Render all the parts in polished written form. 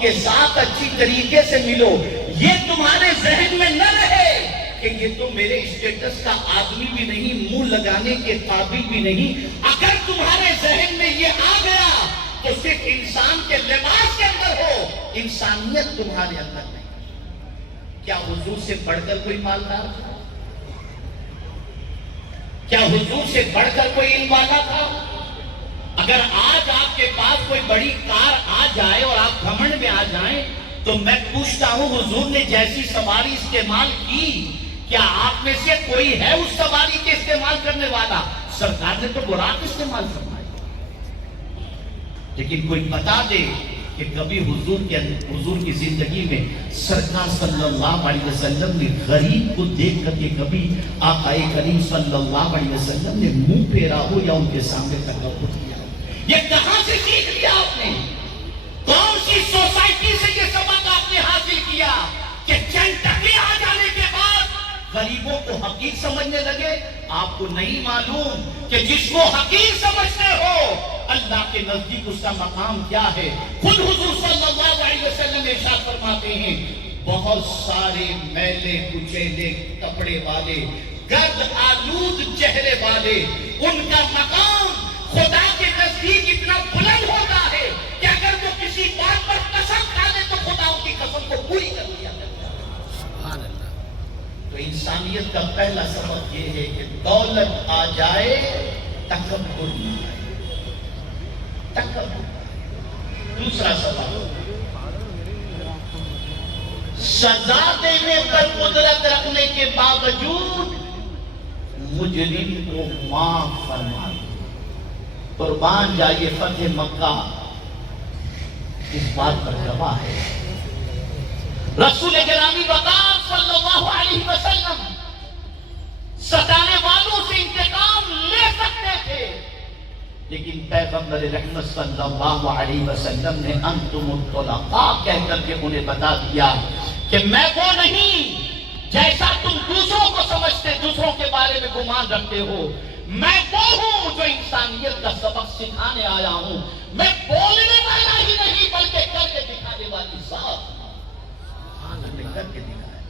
کے ساتھ اچھی طریقے سے ملو. یہ تمہارے ذہن میں نہ رہے کہ یہ تو میرے اسٹیٹس کا آدمی بھی نہیں, منہ لگانے کے قابل بھی نہیں. اگر تمہارے ذہن میں یہ آ گیا تو صرف انسان کے لباس کے اندر ہو, انسانیت تمہارے اندر نہیں. کیا حضور سے بڑھ کر کوئی مالدار تھا؟ کیا حضور سے بڑھ کر کوئی علم والا تھا؟ اگر آج آپ کے پاس کوئی بڑی کار آ جائے اور آپ گھمنڈ میں آ جائیں تو میں پوچھتا ہوں, حضور نے جیسی سواری استعمال کی, کیا آپ میں سے کوئی ہے اس سواری کے استعمال کرنے والا؟ سرکار نے تو براق استعمال فرمائی. لیکن کوئی بتا دے کہ کبھی حضور کی زندگی میں سرکار صلی اللہ علیہ وسلم نے غریب کو دیکھ کر کے کبھی آقا کریم صلی اللہ علیہ وسلم نے منہ پھیرا ہو یا ان کے سامنے تکبر کیا ہو؟ یہ کہاں سے سیکھ لیا آپ نے؟ کون سی سوسائٹی سے یہ سبق آپ نے حاصل کیا کہ چند ٹکے آ جانے کے بعد غریبوں کو حقیر سمجھنے لگے؟ آپ کو نہیں معلوم کہ جس کو حقیر سمجھتے ہو اللہ کے نزدیک اس کا مقام کیا ہے؟ خود حضور صلی اللہ علیہ وسلم ارشاد فرماتے ہیں, بہت سارے میلے کچیلے کپڑے والے, گرد آلود چہرے والے, ان کا مقام خدا کے نزدیک اتنا بلند ہوتا ہے کہ اگر وہ کسی بات پر قسم کھا لے تو خدا ان کی قسم کو پوری کر دیا کرتا ہے. سبحان اللہ. تو انسانیت کا پہلا سبق یہ ہے کہ دولت آ جائے تکبر نہ آئے. دوسرا سبق, سزا دینے پر قدرت رکھنے کے باوجود مجرم کو معاف فرما دو. قربان جائیے فتح مکہ اس بات پر گواہ ہے. رسول گرامی وقار صلی اللہ علیہ وسلم ستانے والوں سے انتقام لے سکتے تھے, لیکن پیغمبر رحمت صلی اللہ علیہ وسلم نے انتم الطلقاء کہہ کر کے انہیں بتا دیا کہ میں وہ نہیں جیسا تم دوسروں کو سمجھتے, دوسروں کے بارے میں گمان رکھتے ہو. میں وہ ہوں جو انسانیت کا سبق سکھانے آیا ہوں. میں بولنے والا ہی نہیں بلکہ کر کے دکھانے والی ذات نے کر کے دکھایا.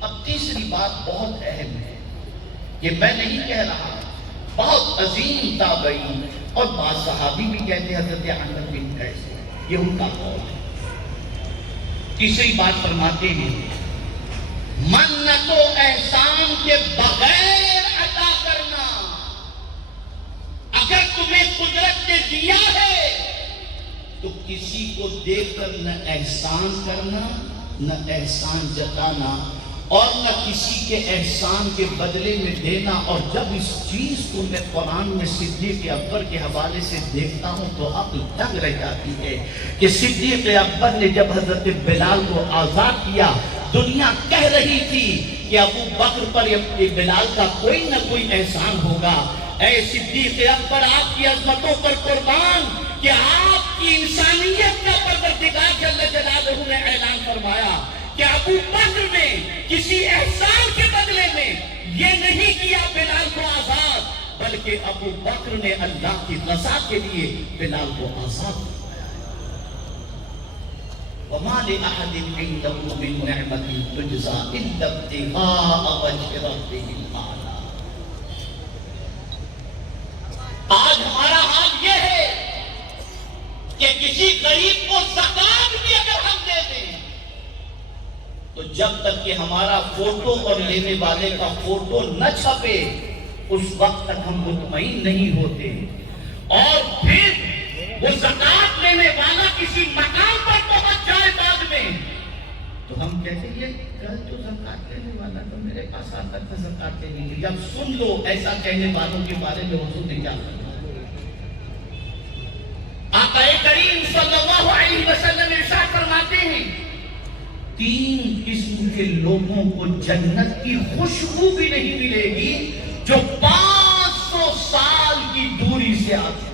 اب تیسری بات بہت اہم ہے, یہ میں نہیں کہہ رہا, بہت عظیم تابعین اور بعض صحابی بھی کہتے ہیں حضرت عمرو بن قیس, یہ ان کا قول ہے. تیسری بات فرماتے ہیں, منت و احسان کے بغیر عطا کرنا. اگر تمہیں قدرت نے دیا ہے تو کسی کو دیکھ کر نہ احسان کرنا, نہ احسان جتانا, اور نہ کسی کے احسان کے بدلے میں دینا. اور جب اس چیز کو میں قرآن میں صدیق اکبر کے حوالے سے دیکھتا ہوں تو عقل دنگ رہ جاتی ہے کہ صدیق اکبر نے جب حضرت بلال کو آزاد کیا, دنیا کہہ رہی تھی کہ ابو بکر پر بلال کا کوئی نہ کوئی احسان ہوگا. اے صدیق اکبر, آپ کی عظمتوں پر قربان کہ آپ کی انسانیت کا پروردگار جل جلالہ نے اعلان فرمایا کہ ابو بکر نے کسی احسان کے بدلے میں یہ نہیں کیا بلال کو آزاد, بلکہ ابو بکر نے اللہ کی رضا کے لیے بلال کو آزاد کیا. وَمَا لِأَحَدٍ عِنْدَهُ مِنْ نِعْمَةٍ تُجْزَىٰ إِلَّا ابْتِغَاءَ وَجْهِ رَبِّهِ الْأَعْلَىٰ. آج ہمارا حال یہ ہے کہ کسی غریب کو زکات بھی اگر ہم دے دیں تو جب تک کہ ہمارا فوٹو اور لینے والے کا فوٹو نہ چھپے اس وقت تک ہم مطمئن نہیں ہوتے. اور پھر وہ زکات لینے والا کسی مقام پر پہنچ جائے بعد میں تو ہم کہتے ہیں کل جو زکات لینے والا تو میرے پاس آتا تھا زکات لینے کے لیے. اب سن لو ایسا کہنے والوں کے بارے میں حضور نے کیا فرمایا. آقا کریم صلی اللہ علیہ وسلم ارشاد فرماتے ہیں, 3 قسم کے لوگوں کو جنت کی خوشبو بھی نہیں ملے گی جو 500 سال کی دوری سے آتے ہیں.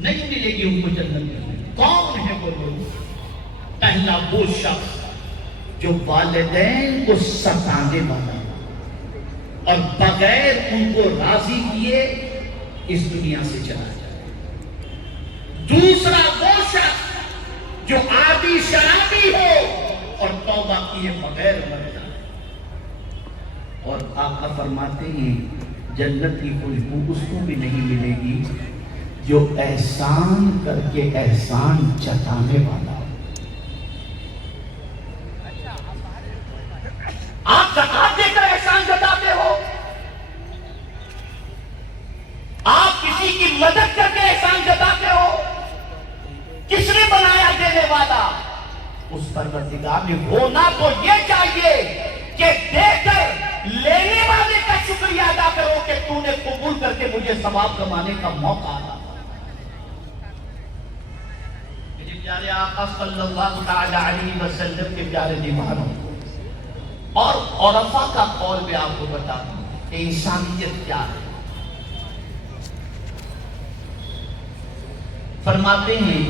نہیں ملے گی ان کو جنت میں. کون ہے وہ لوگ؟ پہلا وہ شخص جو والدین کو ستانے والا اور بغیر ان کو راضی کیے اس دنیا سے چلا جائے. دوسرا وہ شخص جو عادی شرابی ہو اور توبہ کیے بغیر مر جائے. اور آقا فرماتے ہیں جنت کی خوشبو اس کو بھی نہیں ملے گی جو احسان کر کے احسان جتانے والا ہو. آپ زکات دے کر احسان جتاتے ہو, آپ کسی کی مدد کر کے احسان جتاتے ہو. کس نے بنایا دینے والا؟ اس پروردگار نے. ہونا تو یہ چاہیے کہ دے کر لینے والے کا شکریہ ادا کرو کہ تو نے قبول کر کے مجھے ثواب کمانے کا موقع عطا. میرے پیارے آقا صلی اللہ تعالی علیہ وسلم کے پیارے دیوانوں اور عرفاء کا قول میں آپ کو بتا دوں کہ انسانیت کیا ہے. فرماتے ہیں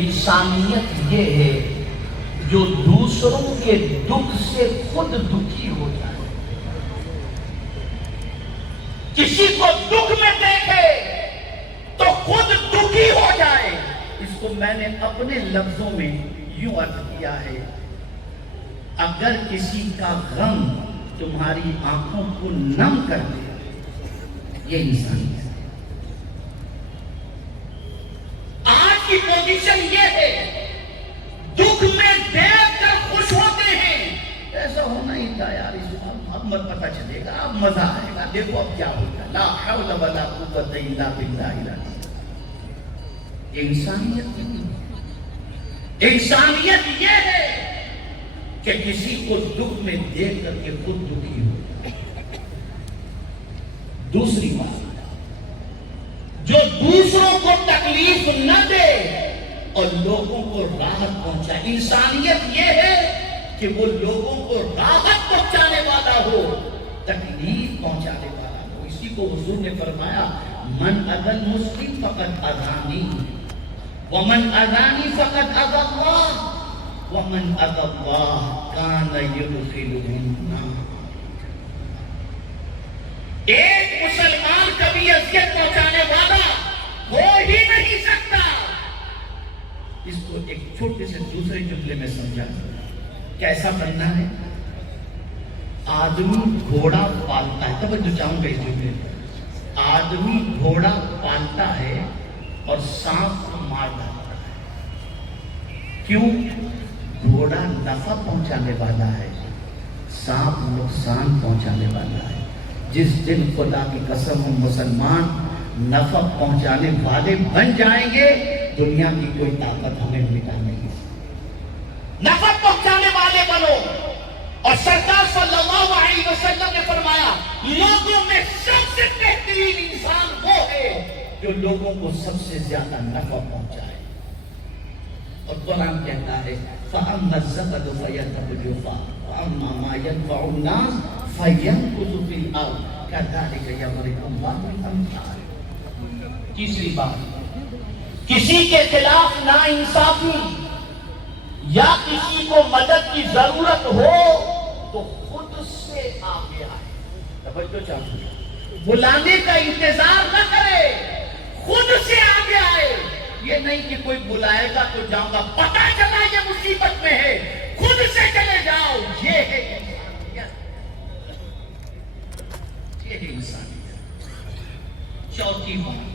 انسانیت یہ ہے جو دوسروں کے دکھ سے خود دکھی ہو جائے. کسی کو دکھ میں دیکھے تو خود دکھی ہو جائے. اس کو میں نے اپنے لفظوں میں یوں عرض کیا ہے, اگر کسی کا غم تمہاری آنکھوں کو نم کر دے, یہ انسانیت ہے. آج کی پوزیشن یہ ہے دکھ میں دیکھ کر خوش ہوتے ہیں. ایسا ہونا ہی تھا یار, اس وقت اب مت پتہ چلے گا, اب مزہ آئے گا, دیکھو اب کیا ہوگا. لا حول ولا قوت الا باللہ العلی. انسانیت نہیں. انسانیت یہ ہے کہ کسی کو دکھ میں دیکھ کر کے خود دکھی ہو. دوسری بات, جو دوسروں کو تکلیف نہ دے اور لوگوں کو راحت پہنچائے. انسانیت یہ ہے کہ وہ لوگوں کو راحت پہنچانے والا ہو, تکلیف پہنچانے والا ہو. اسی کو حضور نے فرمایا من اذى المسلم فقد اذانی ومن اذانی فقد اذى اللہ ومن اذى اللہ کان یدخلہ النار. ایک مسلمان کبھی اذیت پہنچانے والا ہو ہی نہیں سکتا. اس کو ایک چھوٹے سے دوسرے جملے میں سمجھا. کیسا بننا ہے؟ آدمی گھوڑا پالتا ہے. توجہ چاہوں گا اس جملے میں. آدمی گھوڑا پالتا ہے اور سانپ مار ڈالتا ہے. کیوں؟ گھوڑا نفع پہنچانے والا ہے, سانپ نقصان پہنچانے والا ہے. جس دن خدا کی قسم ہم مسلمان نفع پہنچانے والے بن جائیں گے, دنیا کی کوئی طاقت ہمیں مٹا نہیں. نفع پہنچانے والے بنو. اور سرکار صلی اللہ علیہ وسلم نے فرمایا لوگوں میں سب سے بہترین انسان وہ ہے جو لوگوں کو سب سے زیادہ نفع پہنچائے. اور قرآن کہتا ہے فَأَمَّا الزَّبَدُ فَيَذْهَبُ وَأَمَّا مَا يَنفَعُ النَّاسَ فَيَمْكُثُ فِي الْأَرْضِ كَذَلِكَ يَضْرِبُ اللَّهُ الْأَمْثَالَ. تیسری بات, کسی کے خلاف ناانصافی یا کسی کو مدد کی ضرورت ہو تو خود سے آگے آئے. توجہ چاہیے, بلانے کا انتظار نہ کرے, خود سے آگے آئے. یہ نہیں کہ کوئی بلائے گا تو جاؤں گا, پتہ چلا یہ مصیبت میں ہے, خود سے چلے جاؤ. یہ ہے انسانیت. یہ ہے انسانیت. چوتھی بات,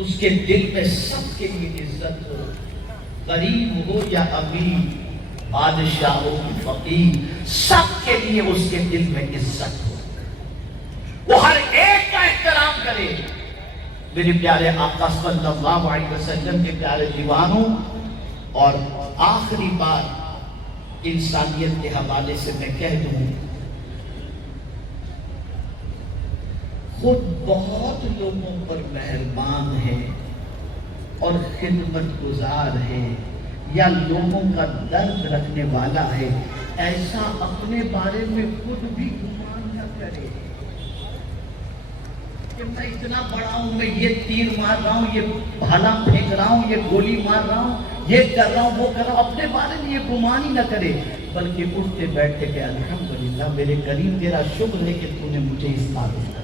اس کے دل میں سب کے لیے عزت ہو, غریب ہو یا امیر, بادشاہ ہو یا فقیر, سب کے لیے اس کے دل میں عزت ہو. وہ ہر ایک کا احترام کرے. میرے پیارے آقا صلی اللہ علیہ وسلم کے پیارے دیوانوں, اور آخری بات انسانیت کے حوالے سے میں کہہ دوں, خود بہت لوگوں پر مہربان ہے اور خدمت گزار ہے یا لوگوں کا درد رکھنے والا ہے, ایسا اپنے بارے میں خود بھی گمان نہ کرے کہ میں اتنا بڑا ہوں, میں یہ تیر مار رہا ہوں, یہ بھالا پھینک رہا ہوں, یہ گولی مار رہا ہوں, یہ کر رہا ہوں, وہ کر رہا ہوں. اپنے بارے میں یہ گمان ہی نہ کرے, بلکہ اٹھتے بیٹھتے کہ الحمدللہ میرے کریم تیرا شکر ہے کہ تو نے مجھے اس قابل بنایا.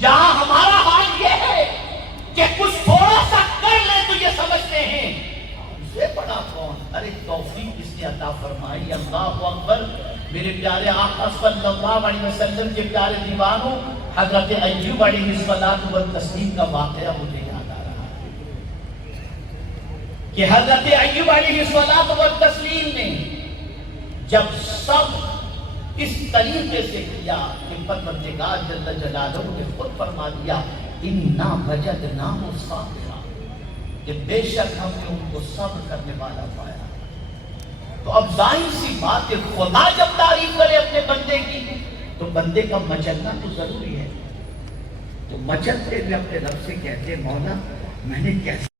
جہاں ہمارا آقا صلی اللہ علیہ وسلم کے پیارے دیوانوں، حضرت ایوب علیہ الصلوۃ والتسلیم کا واقعہ مجھے یاد آ رہا ہے کہ حضرت ایوب علیہ الصلوۃ والتسلیم نے جب سب اس طریقے سے کیا کہ پروردگار جل جلالہ نے خود فرما دیا اِنَّا وَجَدْنَاهُ صَابِرًا، کہ بے شک ہم نے ان کو صبر کرنے والا پایا۔ تو اب ظاہر سی بات ہے، خدا جب تعریف کرے اپنے بندے کی تو بندے کا مچلنا تو ضروری ہے۔ تو مچلتے ہوئے اپنے رب سے کہتے مولا میں نے کیسے